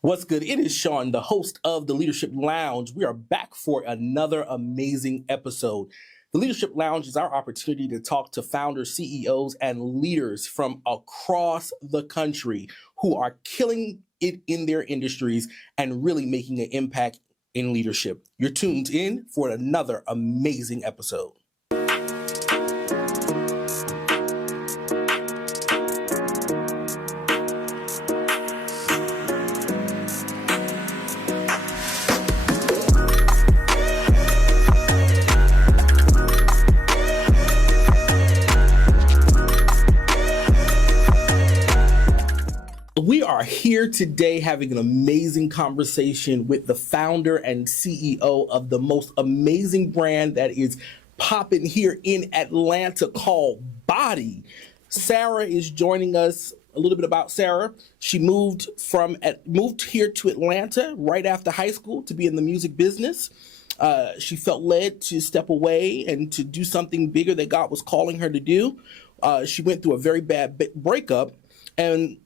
What's good? It is Sean, the host of the Leadership Lounge. We are back for another amazing episode. The Leadership Lounge is our opportunity to talk to founders, CEOs, and leaders from across the country who are killing it in their industries and really making an impact in leadership. You're tuned in for another amazing episode. We are here today having an amazing conversation with the founder and CEO of the most amazing brand that is popping here in Atlanta called Body. Sarah is joining us. A little bit about Sarah. She moved here to Atlanta right after high school to be in the music business. She felt led to step away and to do something bigger that God was calling her to do. She went through a very bad breakup, and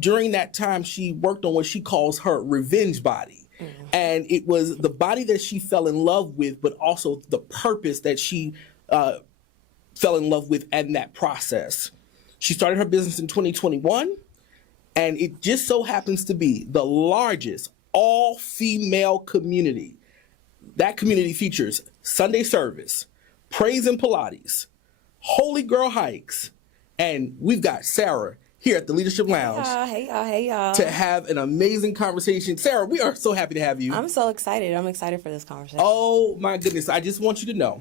during that time, she worked on what she calls her revenge body. Mm-hmm. And it was the body that she fell in love with, but also the purpose that she fell in love with in that process. She started her business in 2021, and it just so happens to be the largest all-female community. That community features Sunday service, praise and Pilates, Holy Girl hikes, and we've got Sarah here at the Leadership Lounge. Hey y'all. To have an amazing conversation. Sarah, we are so happy to have you. I'm so excited. I'm excited for this conversation. Oh my goodness. I just want you to know,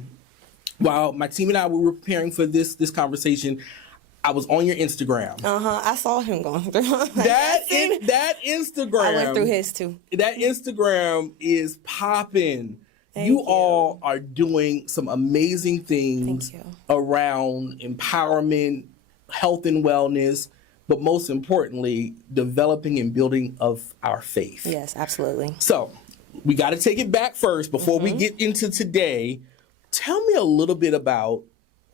while my team and I were preparing for this conversation, I was on your Instagram. I saw him going through that Instagram. I went through his too. That Instagram is popping. You all are doing some amazing things around empowerment, health and wellness, but most importantly, developing and building of our faith. Yes, absolutely. So we got to take it back first before we get into today. Tell me a little bit about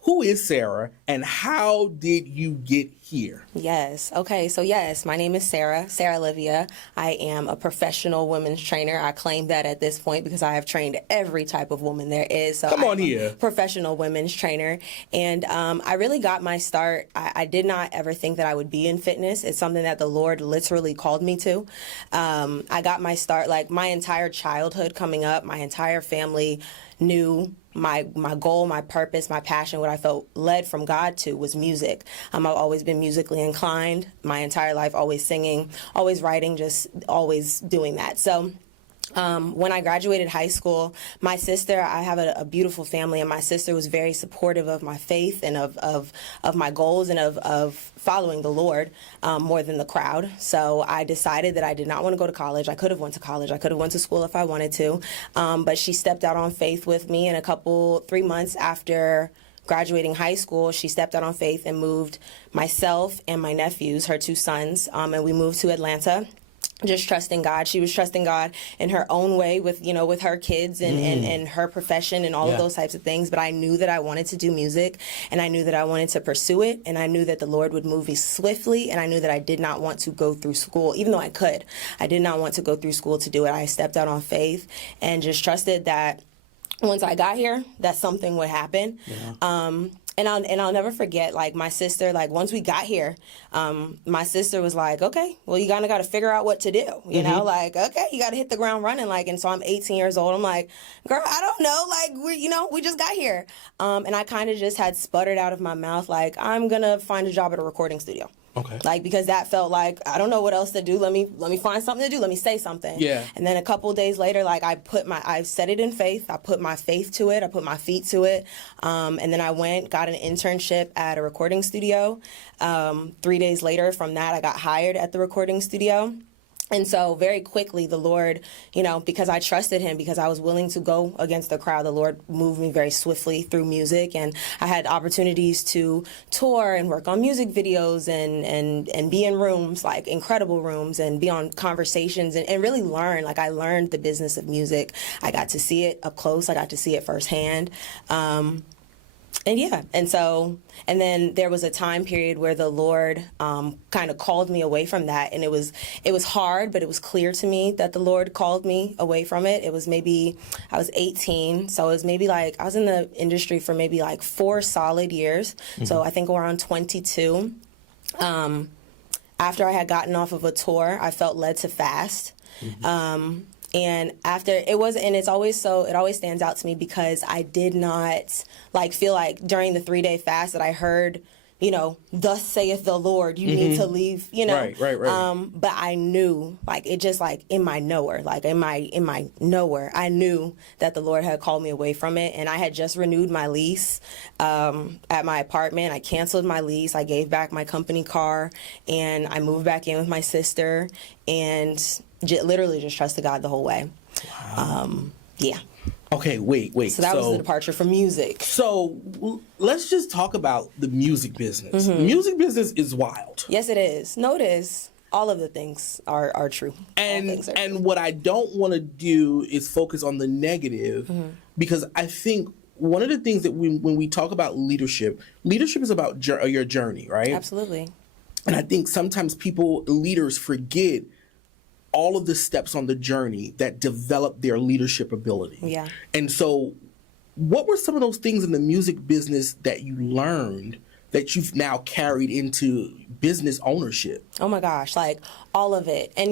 who is Sarah and how did you get here? Yes. Okay. So yes, my name is Sarah Olivia. I am a professional women's trainer. I claim that at this point because I have trained every type of woman there is. So Come on here. Professional women's trainer. And I really got my start. I did not ever think that I would be in fitness. It's something that the Lord literally called me to. I got my start, like my entire childhood coming up, my entire family knew my goal, my purpose, my passion, what I felt led from God to was music. I've always been musically inclined my entire life, always singing, always writing, just always doing that. So when I graduated high school, my sister, I have a beautiful family, and my sister was very supportive of my faith and of my goals and of following the Lord more than the crowd. So I decided that I did not want to go to college. I could have went to college. I could have went to school if I wanted to. But she stepped out on faith with me, and 3 months after graduating high school, she stepped out on faith and moved myself and my nephews, her 2 sons, and we moved to Atlanta. Just trusting God. She was trusting God in her own way with her kids and her profession and all of those types of things. But I knew that I wanted to do music, and I knew that I wanted to pursue it, and I knew that the Lord would move me swiftly, and I knew that I did not want to go through school, even though I could. I did not want to go through school to do it. I stepped out on faith and just trusted that once I got here, that something would happen. Yeah. And I'll never forget, like, my sister, like, once we got here, my sister was like, okay, well, you kind of got to figure out what to do, you know, like, okay, you got to hit the ground running, like, and so I'm 18 years old. I'm like, girl, I don't know, like, we just got here. And I kind of just had sputtered out of my mouth, like, I'm going to find a job at a recording studio. Okay. Like, because that felt like, I don't know what else to do. Let me find something to do. Let me say something. Yeah. And then a couple of days later, like, I said it in faith. I put my faith to it. I put my feet to it. And then I got an internship at a recording studio. 3 days later from that, I got hired at the recording studio. And so very quickly, the Lord, because I trusted him, because I was willing to go against the crowd, the Lord moved me very swiftly through music. And I had opportunities to tour and work on music videos and be in rooms, like incredible rooms, and be on conversations and really learn. Like, I learned the business of music. I got to see it up close. I got to see it firsthand. And then there was a time period where the Lord kind of called me away from that, and it was hard, but it was clear to me that the Lord called me away from it. It was maybe, I was 18, so it was maybe like, I was in the industry for maybe like 4 solid years, so I think around 22. After I had gotten off of a tour, I felt led to fast. And after it always stands out to me because I did not feel like during the 3-day fast that I heard, thus saith the Lord, you need to leave, Right. But I knew, it just in my knower, in my knower, I knew that the Lord had called me away from it. And I had just renewed my lease at my apartment. I canceled my lease. I gave back my company car, and I moved back in with my sister, and literally just trusted God the whole way. Wow. Yeah. Okay, wait. So that was the departure from music. So let's just talk about the music business. The music business is wild. Yes, it is. No, it is. All of the things are true. And what I don't want to do is focus on the negative, because I think one of the things that when we talk about leadership is about your journey, right? Absolutely. And I think sometimes leaders forget all of the steps on the journey that develop their leadership ability. Yeah. And so what were some of those things in the music business that you learned that you've now carried into business ownership? Oh my gosh, all of it. And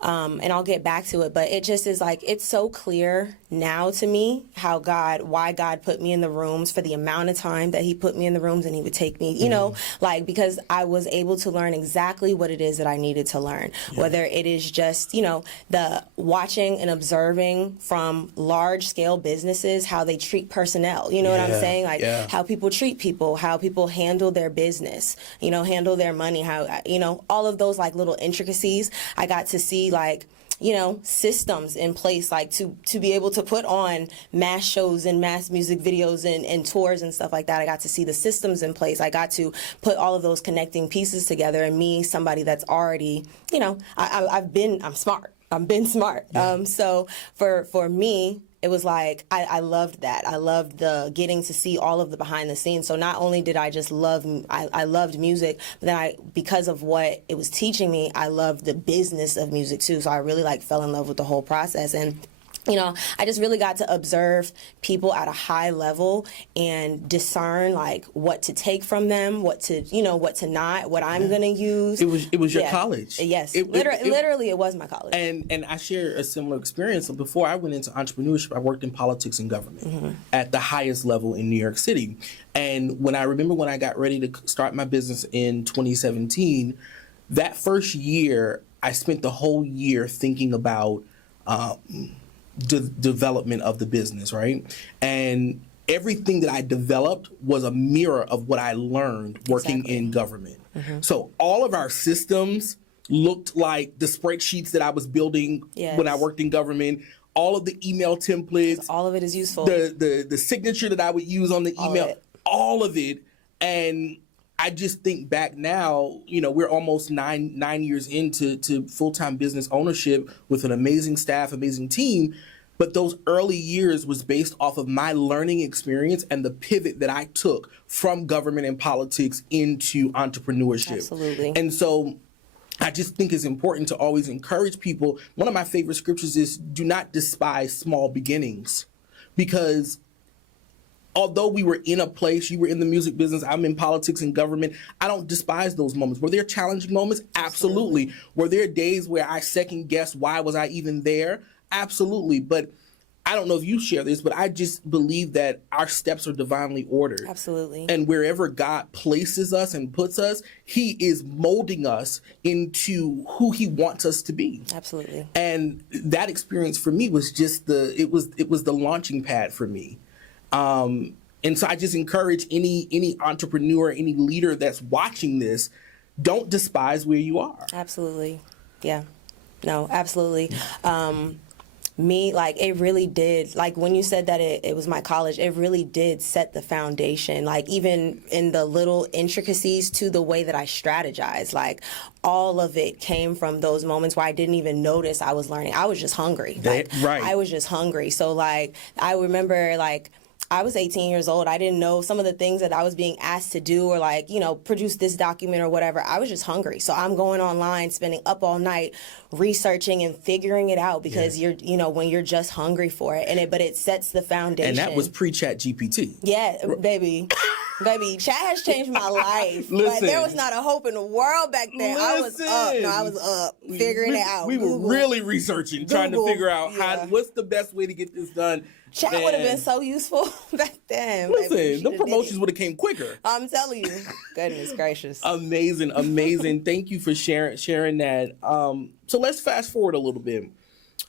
and I'll get back to it, but it just is it's so clear now to me why God put me in the rooms for the amount of time that he put me in the rooms, and he would take me, because I was able to learn exactly what it is that I needed to learn, whether it is just, the watching and observing from large scale businesses, how they treat personnel, you know what I'm saying? How people treat people, how people handle their business, handle their money, how, all of those little intricacies. I got to see systems in place, to be able to put on mass shows and mass music videos and tours and stuff like that. I got to see the systems in place. I got to put all of those connecting pieces together, and me, somebody that's already, I'm smart. I've been smart. Yeah. So for me, it was I loved that. I loved the getting to see all of the behind the scenes. So not only did I just I loved music, but then because of what it was teaching me, I loved the business of music too. So I really fell in love with the whole process. And I just really got to observe people at a high level and discern what to take from them, what to not, what I'm going to use. It was your college. Yes. Literally, it was my college. And I share a similar experience. So before I went into entrepreneurship, I worked in politics and government at the highest level in New York City. And when I got ready to start my business in 2017, that first year, I spent the whole year thinking about development of the business, right? And everything that I developed was a mirror of what I learned working in government. So all of our systems looked like the spreadsheets that I was building when I worked in government. All of the email templates, all of it is useful. The signature that I would use on the email, all of it. And I just think back now, we're almost nine years into full-time business ownership with an amazing staff, amazing team. But those early years was based off of my learning experience and the pivot that I took from government and politics into entrepreneurship. Absolutely. And so I just think it's important to always encourage people. One of my favorite scriptures is, do not despise small beginnings, because although we were in a place, you were in the music business, I'm in politics and government, I don't despise those moments. Were there challenging moments? Absolutely. Were there days where I second guessed, why was I even there? Absolutely. But I don't know if you share this, but I just believe that our steps are divinely ordered. Absolutely. And wherever God places us and puts us, he is molding us into who he wants us to be. Absolutely. And that experience for me was just it was the launching pad for me. And so I just encourage any entrepreneur, any leader that's watching this, don't despise where you are. Absolutely. Yeah. No, absolutely. Me, it really did, when you said that it was my college, it really did set the foundation, even in the little intricacies to the way that I strategize, all of it came from those moments where I didn't even notice I was learning. I was just hungry. Right. I was just hungry. So, I remember, I was 18 years old. I didn't know some of the things that I was being asked to do or like, produce this document or whatever. I was just hungry. So I'm going online, spending up all night researching and figuring it out because you're, when you're just hungry for it. But it sets the foundation. And that was pre-Chat GPT. Yeah, baby. Baby, chat has changed my life. Like, there was not a hope in the world back then. I was up figuring it out. We were really researching, trying to figure out what's the best way to get this done. Chat would have been so useful back then. Listen, the promotions would have came quicker. I'm telling you. Goodness gracious. Amazing. Thank you for sharing that. So let's fast forward a little bit.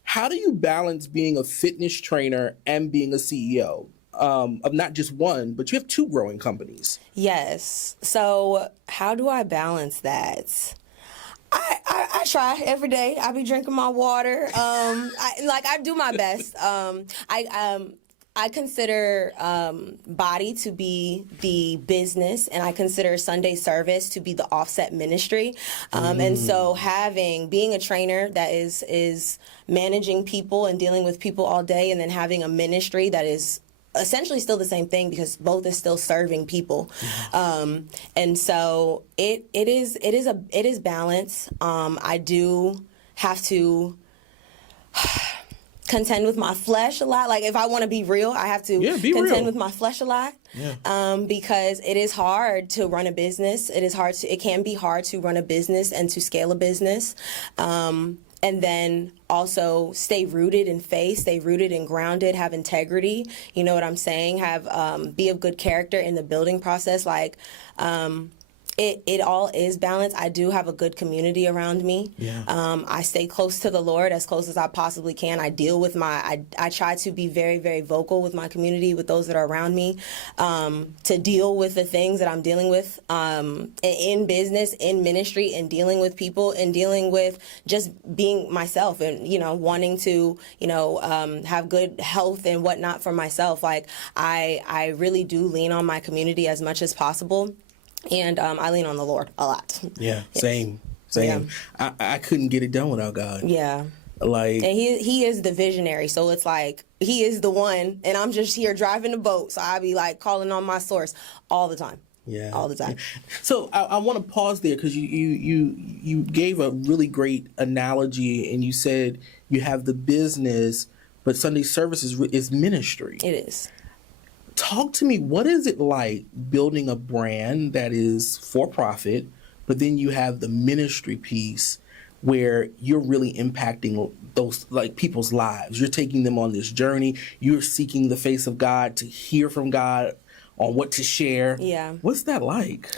How do you balance being a fitness trainer and being a CEO? Of not just one, but you have two growing companies. Yes. So how do I balance that? I try every day. I be drinking my water. I do my best. I consider body to be the business, and I consider Sunday service to be the offset ministry. And so being a trainer that is managing people and dealing with people all day, and then having a ministry that is essentially still the same thing because both is still serving people. And so it is balance. I do have to contend with my flesh a lot. Like, if I want to be real, I have to contend with my flesh a lot. Because it is hard to run a business. It can be hard to run a business and to scale a business. And then also stay rooted in faith, stay rooted and grounded, have integrity. You know what I'm saying? Be of good character in the building process. Like, it all is balanced. I do have a good community around me. I stay close to the Lord, as close as I possibly can. I deal with I try to be very, very vocal with my community, with those that are around me, to deal with the things that I'm dealing with in business, in ministry, and dealing with people, and dealing with just being myself, and wanting to have good health and whatnot for myself. Like, I really do lean on my community as much as possible. And I lean on the Lord a lot. Yeah, same. Yeah. I couldn't get it done without God. Yeah. Like, and he is the visionary, so it's like he is the one, and I'm just here driving the boat. So I be like calling on my source all the time. Yeah, all the time. So I want to pause there because you gave a really great analogy, and you said you have the business, but Sunday service is ministry. It is. Talk to me, what is it like building a brand that is for profit, but then you have the ministry piece where you're really impacting those people's lives. You're taking them on this journey. You're seeking the face of God, to hear from God on what to share. Yeah. What's that like?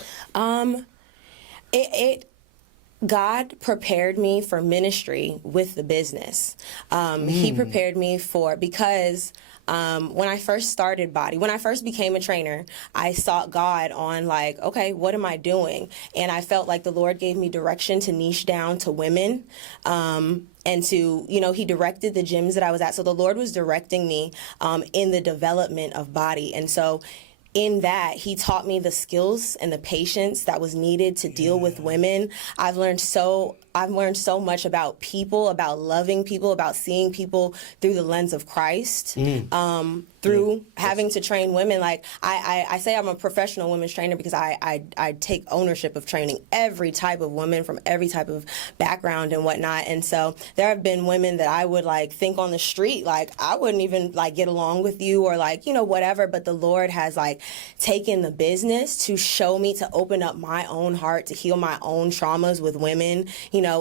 God prepared me for ministry with the business. He prepared me because when I first started when I first became a trainer, I sought God on okay, what am I doing? And I felt like the Lord gave me direction to niche down to women. And to, he directed the gyms that I was at. So the Lord was directing me in the development of body. And so in that, he taught me the skills and the patience that was needed to deal with women. I've learned so much about people, about loving people, about seeing people through the lens of Christ, through having to train women. Like, I say I'm a professional women's trainer because I take ownership of training every type of woman from every type of background and whatnot. And so there have been women that I would think on the street, I wouldn't even get along with you or whatever. But the Lord has taken the business to show me, to open up my own heart, to heal my own traumas with women,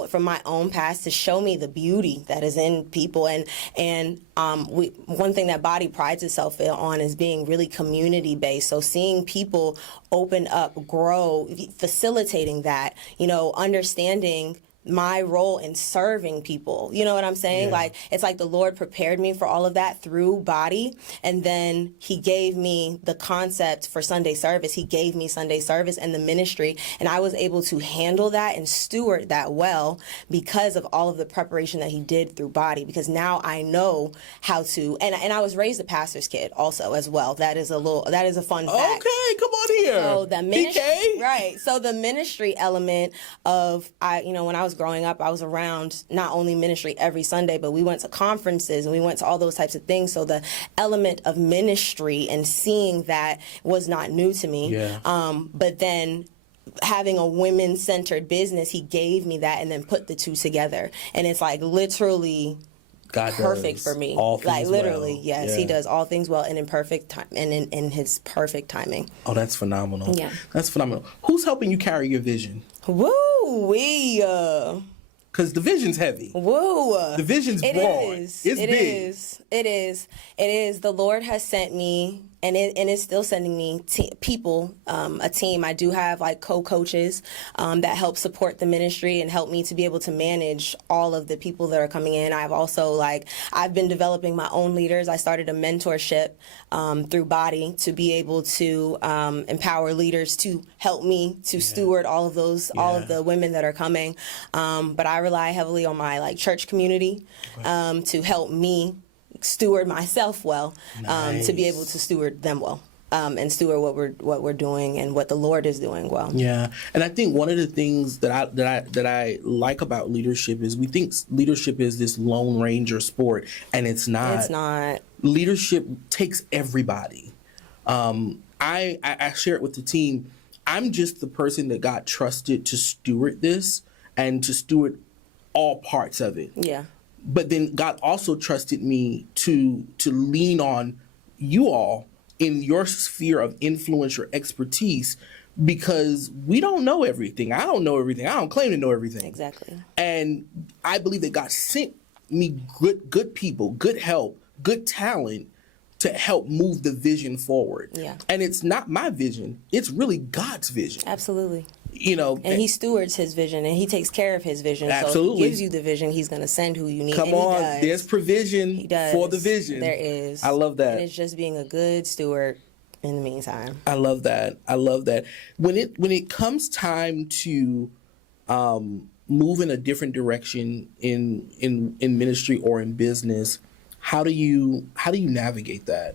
from my own past, to show me the beauty that is in people. And one thing that Body prides itself on is being really community based. So seeing people open up, grow, facilitating that, understanding my role in serving people. You know what I'm saying? Yeah. It's like the Lord prepared me for all of that through Body. And then he gave me the concept for Sunday service. He gave me Sunday service and the ministry. And I was able to handle that and steward that well because of all of the preparation that he did through Body. Because now I know how to, and I was raised a pastor's kid also as well. That is a fun fact. Okay, come on here. So the ministry, right. So the ministry element of, when I was was growing up, I was around not only ministry every Sunday, but we went to conferences and we went to all those types of things. So the element of ministry and seeing that was not new to me. But then having a women-centered business, he gave me that and then put the two together. And it's like literally God perfect does for me. all things Like literally, well. yes, he does all things well and in perfect time and in his perfect timing. Oh, that's phenomenal. Yeah. That's phenomenal. Who's helping you carry your vision? Woo-wee. Because the vision's heavy. Woo. The vision's broad. It's big. It is. The Lord has sent me, and it's still sending me people, a team. I do have like co-coaches that help support the ministry and help me to be able to manage all of the people that are coming in. I've also I've been developing my own leaders. I started a mentorship through Body to be able to empower leaders to help me to steward all of the women that are coming. But I rely heavily on my church community to help me steward myself well, to be able to steward them well, and steward what we're doing and what the Lord is doing well. Yeah, and I think one of the things that I like about leadership is we think leadership is this Lone Ranger sport, and it's not. It's not. Leadership takes everybody. I share it with the team. I'm just the person that got trusted to steward this and to steward all parts of it. Yeah. But then God also trusted me to lean on you all in your sphere of influence or expertise, because we don't know everything. I don't know everything. I don't claim to know everything. Exactly. And I believe that God sent me good people, good help, good talent to help move the vision forward. Yeah. And it's not my vision. It's really God's vision. Absolutely. And he stewards his vision and he takes care of his vision. Absolutely. So if he gives you the vision, he's going to send who you need. Come on, there's provision for the vision. There is. I love that. And it's just being a good steward in the meantime. I love that. When it comes time to move in a different direction in ministry or in business, how do you navigate that?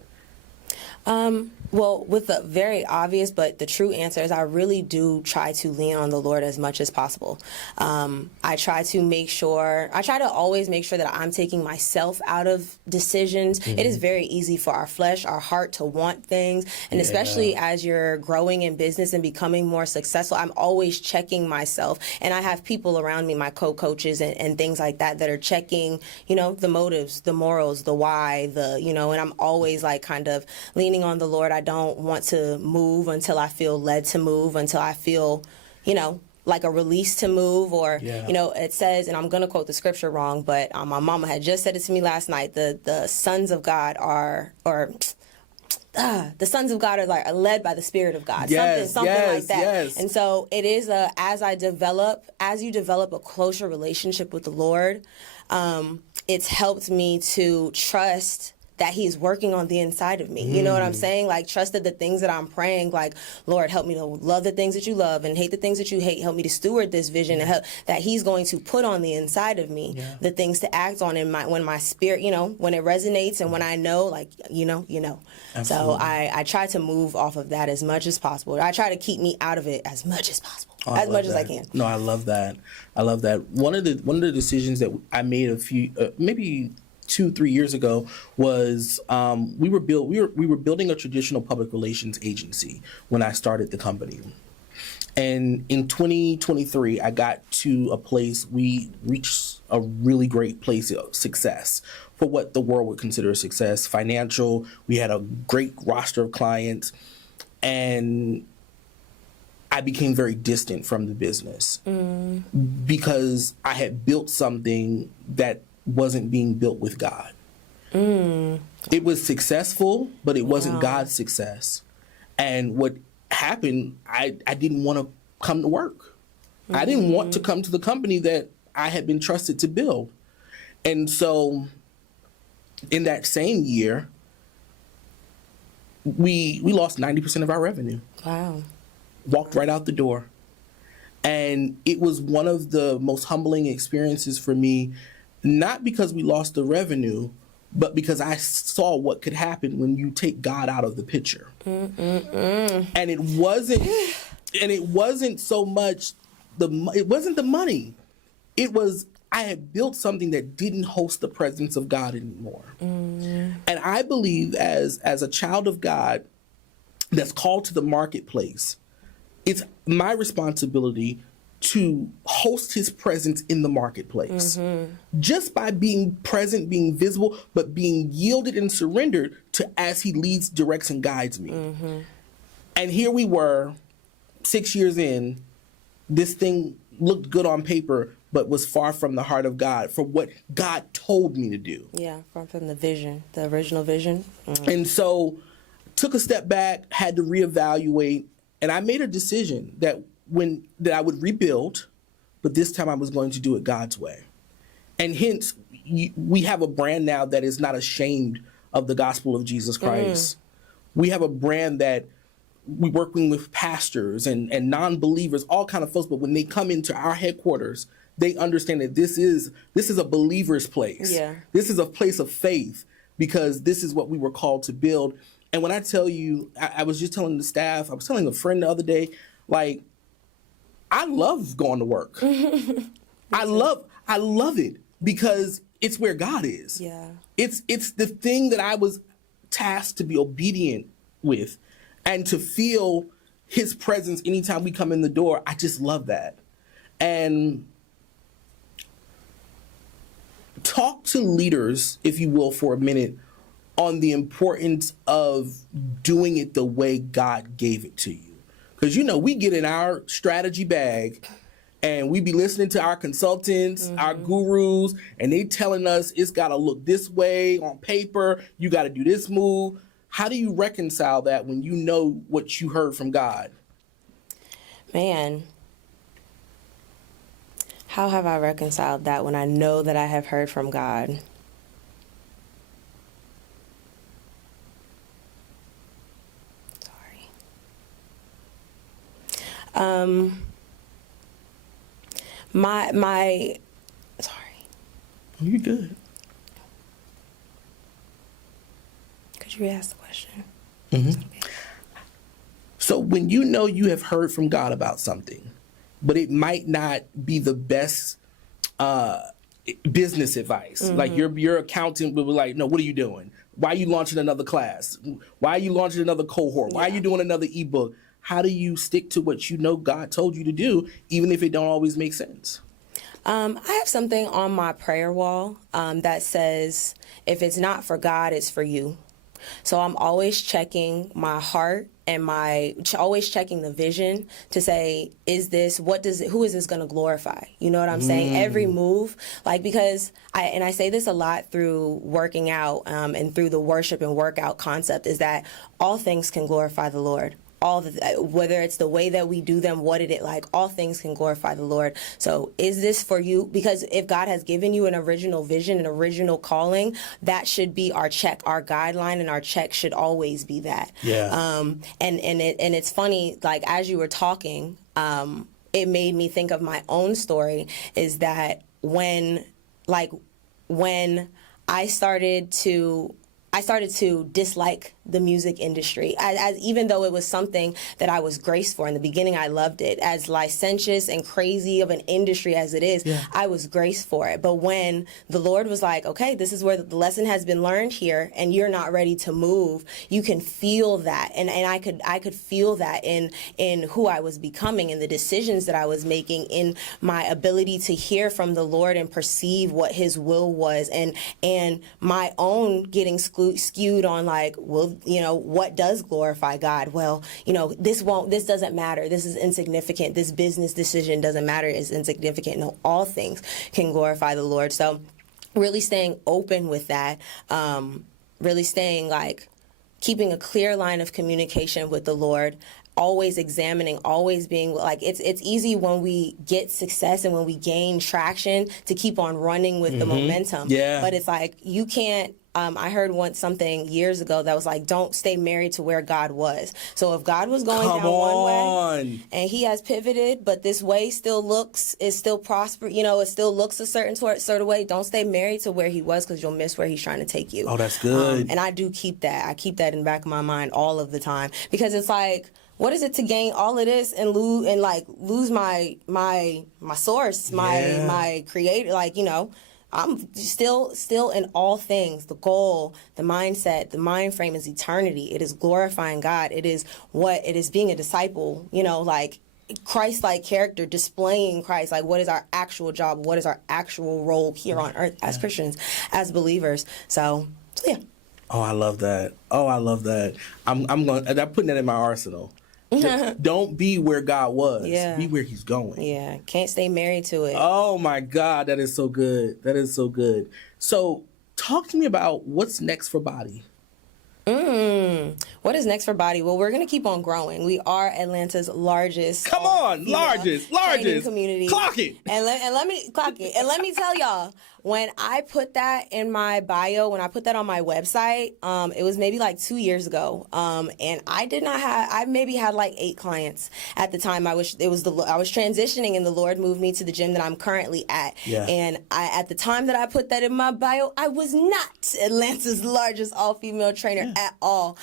Well, with the very obvious, but the true answer is I really do try to lean on the Lord as much as possible. I try to always make sure that I'm taking myself out of decisions. Mm-hmm. It is very easy for our flesh, our heart to want things. And especially as you're growing in business and becoming more successful, I'm always checking myself. And I have people around me, my co-coaches and things like that are checking, the motives, the morals, the why, and I'm always kind of leaning on the Lord. I don't want to move until I feel led to move, until I feel, like a release to move, or, it says, and I'm going to quote the scripture wrong, but my mama had just said it to me last night, the sons of God are led by the Spirit of God. Something like that. Yes. And so it is as you develop a closer relationship with the Lord, it's helped me to trust that he's working on the inside of me. You know what I'm saying? Trust that the things that I'm praying, Lord, help me to love the things that you love and hate the things that you hate. Help me to steward this vision and help that he's going to put on the inside of me the things to act on when my spirit, when it resonates and when I know, Absolutely. So I try to move off of that as much as possible. I try to keep me out of it as much as possible, as much as I can. No, I love that. One of the decisions that I made a few, maybe 2-3 years ago was we were building a traditional public relations agency when I started the company. And in 2023, I got to a place, we reached a really great place of success for what the world would consider a success. Financial, we had a great roster of clients, and I became very distant from the business because I had built something that wasn't being built with God. It was successful, but it wasn't God's success. And what happened, I didn't want to come to work. I didn't want to come to the company that I had been trusted to build. And so in that same year, we lost 90% of our revenue. Wow. Walked right out the door. And it was one of the most humbling experiences for me, not because we lost the revenue, but because I saw what could happen when you take God out of the picture. And it wasn't so much it wasn't the money. I had built something that didn't host the presence of God anymore. And I believe as a child of God that's called to the marketplace, it's my responsibility to host his presence in the marketplace. Just by being present, being visible, but being yielded and surrendered to as he leads, directs, and guides me. And here we were, 6 years in, this thing looked good on paper, but was far from the heart of God, for what God told me to do. Yeah, from the vision, the original vision. And so took a step back, had to reevaluate, and I made a decision that I would rebuild, but this time I was going to do it God's way. And hence, we have a brand now that is not ashamed of the gospel of Jesus Christ. We have a brand that we're working with pastors and non-believers, all kind of folks, but when they come into our headquarters, they understand that this is a believer's place. Yeah. This is a place of faith, because this is what we were called to build. And when I tell you, I was just telling the staff, I was telling a friend the other day, like, I love going to work. I love it because it's where God is. Yeah. It's the thing that I was tasked to be obedient with, and to feel his presence anytime we come in the door. I just love that. And talk to leaders, if you will, for a minute on the importance of doing it the way God gave it to you. Because, we get in our strategy bag and we be listening to our consultants, our gurus, and they telling us it's got to look this way on paper. You got to do this move. How do you reconcile that when you know what you heard from God? Man, how have I reconciled that when I know that I have heard from God? Sorry. You're good. Could you re-ask the question? So when you know you have heard from God about something, but it might not be the best business advice. Like your accountant will be like, no, what are you doing? Why are you launching another class? Why are you launching another cohort? Why are you doing another ebook? How do you stick to what you know God told you to do, even if it don't always make sense? I have something on my prayer wall that says, if it's not for God, it's for you. So I'm always checking my heart and always checking the vision to say, who is this going to glorify? You know what I'm saying? Every move, because I say this a lot through working out and through the worship and workout concept, is that all things can glorify the Lord. Whether it's the way that we do them, all things can glorify the Lord. So is this for you? Because if God has given you an original vision, an original calling, that should be our check, our guideline, and our check should always be that. Yeah. And it's funny, as you were talking, it made me think of my own story, is that when I started to dislike the music industry, as even though it was something that I was graced for. In the beginning, I loved it. As licentious and crazy of an industry as it is, I was graced for it. But when the Lord was like, okay, this is where the lesson has been learned here, and you're not ready to move, you can feel that. And I could feel that in who I was becoming, in the decisions that I was making, in my ability to hear from the Lord and perceive what his will was, and my own getting skewed on what does glorify God? Well, this doesn't matter. This is insignificant. This business decision doesn't matter. It's insignificant. No, all things can glorify the Lord. So really staying open with that, really staying keeping a clear line of communication with the Lord, always examining, always being it's easy when we get success and when we gain traction to keep on running with the momentum. Yeah. But it's you can't. I heard something years ago that was don't stay married to where God was. So if God was going down one way and he has pivoted, but this way is still prosper, it still looks a certain sort of way, don't stay married to where he was, because you'll miss where he's trying to take you. Oh, that's good. And I do keep that. I keep that in the back of my mind all of the time, because it's what is it to gain all of this and lose my source, my creator, like, you know, I'm still in all things. The goal, the mindset, the mind frame is eternity. It is glorifying God. It is being a disciple, you know, like Christ-like character, displaying Christ. Like, what is our actual job? What is our actual role here on earth as Christians, as believers? So yeah. Oh, I love that. I'm putting that in my arsenal. Don't be where God was. Yeah. Be where he's going. Yeah. Can't stay married to it. Oh my God, that is so good. So talk to me about what's next for Body. What is next for Body? Well, we're going to keep on growing. We are Atlanta's largest. Come on, largest community. Clock it. And let me clock it. And let me tell y'all, when I put that in my bio, when I put that on my website, it was maybe like 2 years ago. And I maybe had like 8 clients at the time. I was transitioning and the Lord moved me to the gym that I'm currently at. Yeah. And at the time that I put that in my bio, I was not Atlanta's largest all-female trainer at all.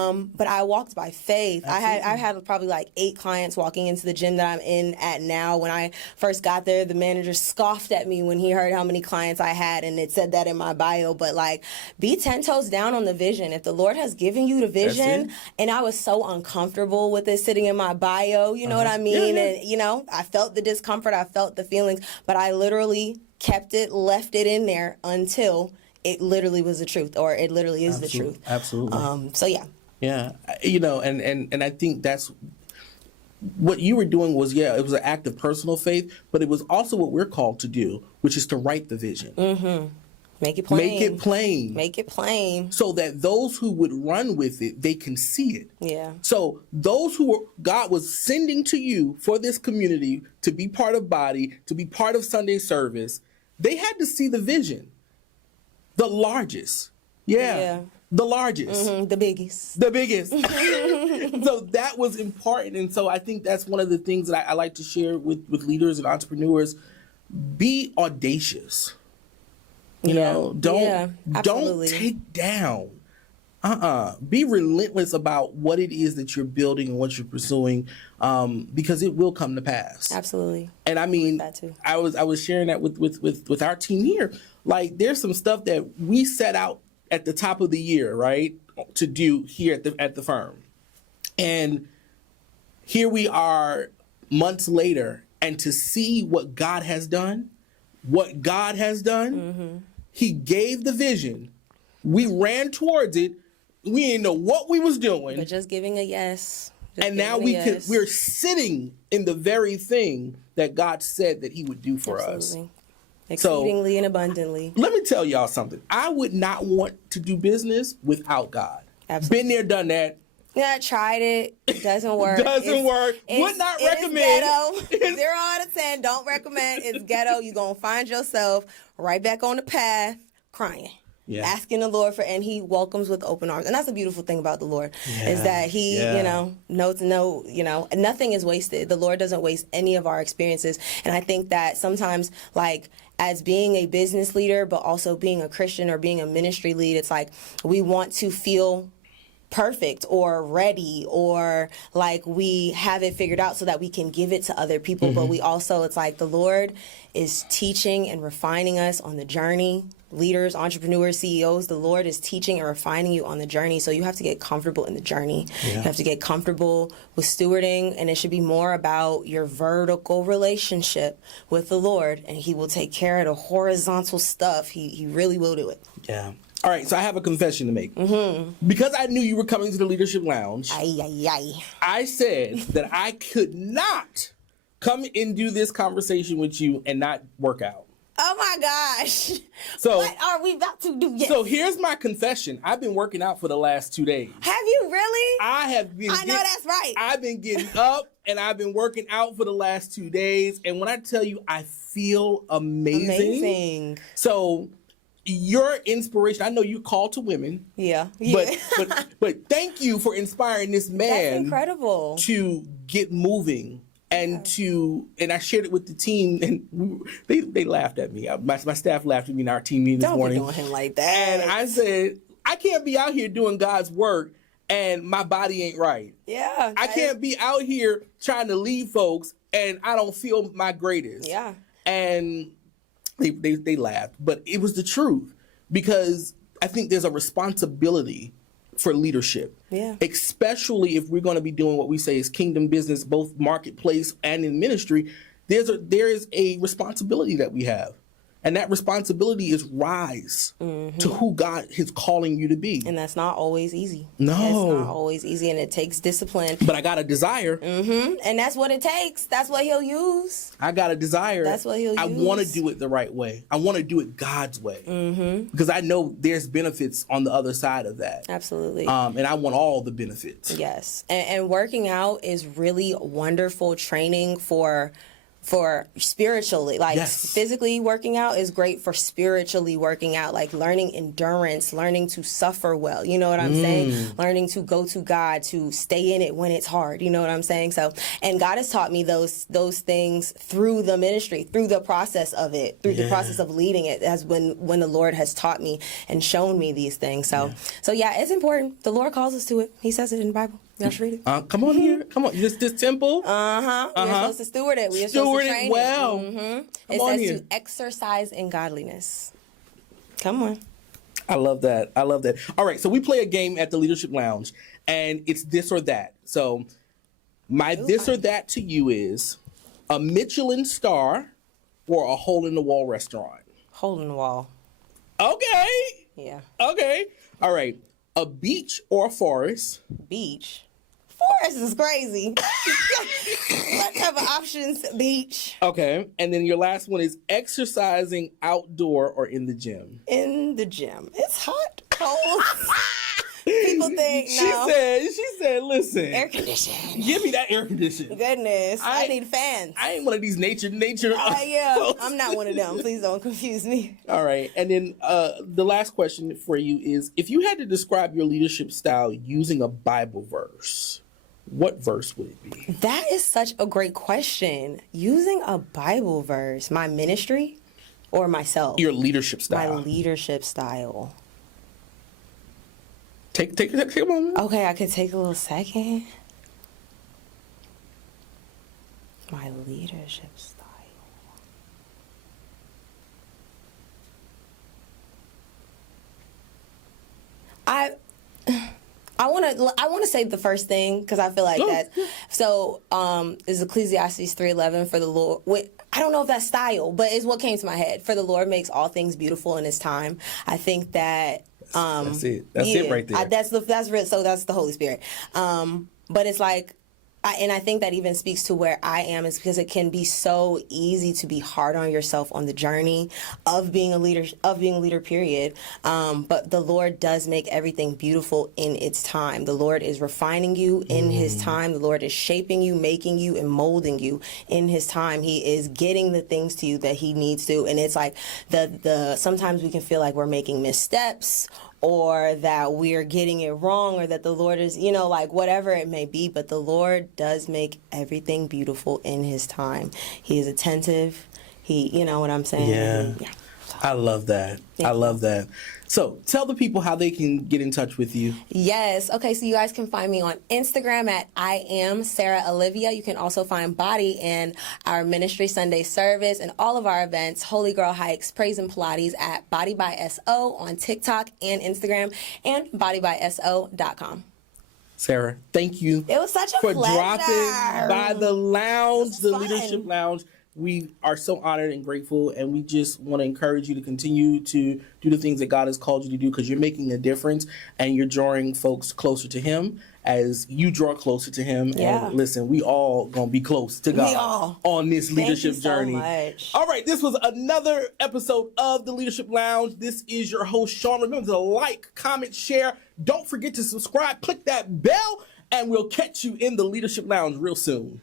But I walked by faith. Absolutely. I had probably like 8 clients walking into the gym that I'm in at now. When I first got there, the manager scoffed at me when he heard how many clients I had, and it said that in my bio. But like, be 10 toes down on the vision. If the Lord has given you the vision, and I was so uncomfortable with it sitting in my bio, you know what I mean? Yeah. And you know, I felt the discomfort, I felt the feelings, but I literally kept it, left it in there until it literally was the truth, or it literally is the truth. Absolutely. So yeah. Yeah. You know, and I think that's what you were doing was, it was an act of personal faith, but it was also what we're called to do, which is to write the vision. Mm-hmm. Make it plain. Make it plain. So that those who would run with it, they can see it. Yeah. So those God was sending to you for this community to be part of Body, to be part of Sunday service, they had to see the vision. The largest. Yeah. The largest. Mm-hmm. The biggest. So that was important. And so I think that's one of the things that I like to share with leaders and entrepreneurs. Be audacious. You know, don't take down. Be relentless about what it is that you're building and what you're pursuing, because it will come to pass. Absolutely. And I mean, that too. I was sharing that with our team here. Like, there's some stuff that we set out at the top of the year, right, to do here at the firm. And here we are months later, and to see what God has done, Mm-hmm. He gave the vision. We ran towards it. We didn't know what we was doing. But just giving a yes. And now we're sitting in the very thing that God said that he would do for us. Exceedingly and abundantly. Let me tell y'all something. I would not want to do business without God. Absolutely. Been there, done that. Yeah, tried it. It doesn't work. Would not recommend. It's ghetto. 0 out of 10. Don't recommend. It's ghetto. You're going to find yourself right back on the path crying. Yeah. Asking the Lord and he welcomes with open arms. And that's the beautiful thing about the Lord, is that he, knows nothing is wasted. The Lord doesn't waste any of our experiences. And I think that sometimes, like, as being a business leader, but also being a Christian or being a ministry lead, it's like we want to feel perfect or ready or like we have it figured out so that we can give it to other people. Mm-hmm. But we also, it's like the Lord is teaching and refining us on the journey. Leaders, entrepreneurs, CEOs, the Lord is teaching and refining you on the journey. So you have to get comfortable in the journey. Yeah. You have to get comfortable with stewarding, and it should be more about your vertical relationship with the Lord, and he will take care of the horizontal stuff. He really will do it. Yeah. All right, so I have a confession to make. Mm-hmm. Because I knew you were coming to the Leadership Lounge, I said that I could not come and do this conversation with you and not work out. Oh my gosh. So what are we about to do? Yes. So here's my confession. I've been working out for the last 2 days. Have you really? I have been. I know that's right. I've been getting up and I've been working out for the last 2 days. And when I tell you, I feel amazing. So your inspiration, I know you're called to women. Yeah. But thank you for inspiring this man. That's incredible. To get moving. And I shared it with the team, and they laughed at me. My staff laughed at me in our team meeting this morning. Don't be doing him like that. And I said, I can't be out here doing God's work and my body ain't right. Yeah. I can't be out here trying to lead folks and I don't feel my greatest. Yeah. And they laughed, but it was the truth, because I think there's a responsibility for leadership. Yeah. Especially if we're going to be doing what we say is kingdom business, both marketplace and in ministry. There is a responsibility that we have. And that responsibility is rise to who God is calling you to be. And that's not always easy. No. It's not always easy, and it takes discipline. But I got a desire. And that's what it takes. That's what he'll use. I got a desire. That's what he'll I use. want to do it the right way. I want to do it God's way. Because I know there's benefits on the other side of that. Absolutely. And I want all the benefits. Yes. And working out is really wonderful training for spiritually, like Yes. physically working out is great for spiritually working out, like learning endurance, learning to suffer well, you know what I'm saying? Learning to go to God, to stay in it when it's hard, you know what I'm saying? So, and God has taught me those things through the ministry, through the process of it, through the process of leading it, as when the Lord has taught me and shown me these things. So yeah, it's important. The Lord calls us to it. He says it in the Bible. Y'all should read it. Come on here. Come on. This temple. We're supposed to steward it. We're Steward supposed to it train well. it. It Come on says here. to exercise in godliness. Come on. I love that. I love that. All right. So we play a game at the Leadership Lounge, and it's this or that. So my this or that to you is a Michelin star or a hole in the wall restaurant. Hole in the wall. Okay. Yeah. Okay. All right. A beach or a forest. Beach. Forest is crazy. Let's have options. Beach. Okay. And then your last one is exercising outdoor or in the gym. In the gym. It's hot. Cold. People think no. She said, listen. Air conditioning. Give me that air conditioning. Goodness. I need fans. I ain't one of these nature. Yeah, folks. I'm not one of them. Please don't confuse me. All right. And then the last question for you is, if you had to describe your leadership style using a Bible verse, what verse would it be? That is such a great question. Using a Bible verse, my ministry or myself? Your leadership style. My leadership style. Take a moment. Okay, I could take a little second. My leadership style. I want to say the first thing, because I feel like that. So is Ecclesiastes 3:11 for the Lord. I don't know if that's style, but it's what came to my head. For the Lord makes all things beautiful in His time. I think that. That's it. That's it right there. That's real. So that's the Holy Spirit. But it's like, and I think that even speaks to where I am, is because it can be so easy to be hard on yourself on the journey of being a leader, period. But the Lord does make everything beautiful in its time. The Lord is refining you in His time. The Lord is shaping you, making you, and molding you in His time. He is getting the things to you that He needs to. And it's like sometimes we can feel like we're making missteps, or that we're getting it wrong, or that the Lord is, like whatever it may be, but the Lord does make everything beautiful in His time. He is attentive. You know what I'm saying? Yeah. I love that. I love that. So tell the people how they can get in touch with you. Yes. Okay. So you guys can find me on Instagram at I am Sarah Olivia. You can also find Body in our ministry Sunday service and all of our events, Holy Girl Hikes, Praise and Pilates at Body by SO on TikTok and Instagram, and bodybyso.com. Sarah, thank you. It was such a for pleasure. dropping by the lounge, the fun. Leadership Lounge. We are so honored and grateful, and we just want to encourage you to continue to do the things that God has called you to do, because you're making a difference and you're drawing folks closer to Him as you draw closer to Him. Yeah. And listen, we all gonna be close to God on this leadership journey. Much. All right, this was another episode of the Leadership Lounge. This is your host, Sean. Remember to like, comment, share. Don't forget to subscribe. Click that bell, and we'll catch you in the Leadership Lounge real soon.